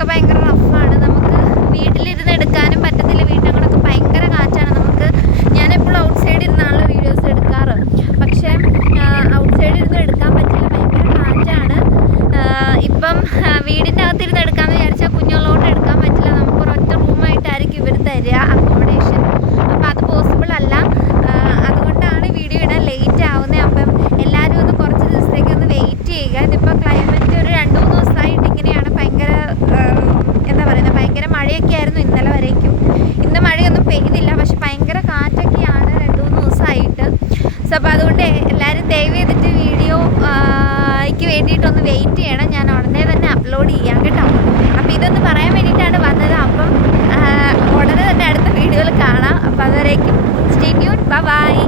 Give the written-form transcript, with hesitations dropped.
വീടൊക്കെ ഭയങ്കര റഫാണ്. നമുക്ക് വീട്ടിലിരുന്ന് എടുക്കാനും പറ്റത്തില്ല. വീട്ടങ്ങളൊക്കെ ഭയങ്കര കാറ്റാണ്. ഞാനെപ്പോഴും ഔട്ട് സൈഡിൽ ഇരുന്നാണല്ലോ വീഡിയോസ് എടുക്കാറ്. പക്ഷേ ഔട്ട് സൈഡിൽ ഇരുന്ന് എടുക്കാൻ പറ്റില്ല, ഭയങ്കര കാറ്റാണ്. ഇപ്പം വീടിൻ്റെ അകത്തിരുന്ന് എടുക്കാമെന്ന് വിചാരിച്ചാൽ കുഞ്ഞുള്ളതുകൊണ്ട് എടുക്കാൻ പറ്റില്ല. നമുക്ക് ഒരൊറ്റ റൂമായിട്ടായിരിക്കും ഇവർ തരിക അക്കോമഡേഷൻ. അപ്പം അത് പോസിബിൾ അല്ല. അതുകൊണ്ടാണ് വീഡിയോ ഇടാൻ ലേറ്റ് ആവുന്നത്. അപ്പം എല്ലാവരും ഒന്ന് കുറച്ച് ദിവസത്തേക്ക് ഒന്ന് വെയിറ്റ് ചെയ്യുക. ഇതിപ്പോൾ ക്ലൈമറ്റ് ഒരു 2-3 ദിവസമായിട്ട് ഇങ്ങനെയാണ്. ഭയങ്കര എന്താ പറയുന്നത്, ഭയങ്കര മഴയൊക്കെ ആയിരുന്നു ഇന്നലെ വരേക്കും. ഇന്ന് മഴയൊന്നും പെയ്തില്ല, പക്ഷെ ഭയങ്കര കാറ്റൊക്കെയാണ് 2-3 ദിവസമായിട്ട്. സോ അപ്പോൾ അതുകൊണ്ട് എല്ലാവരും ദയവ് ചെയ്തിട്ട് വീഡിയോയ്ക്ക് വേണ്ടിയിട്ടൊന്ന് വെയിറ്റ് ചെയ്യണം. ഞാൻ ഉടനെ തന്നെ അപ്ലോഡ് ചെയ്യാം കേട്ടോ. അപ്പോൾ ഇതൊന്ന് പറയാൻ വേണ്ടിയിട്ടാണ് വന്നത്. അപ്പം ഉടനെ തന്നെ അടുത്ത വീഡിയോയിൽ കാണാം. അപ്പോൾ അതുവരേക്കും സ്റ്റേ ട്യൂൺഡ്. ബൈ.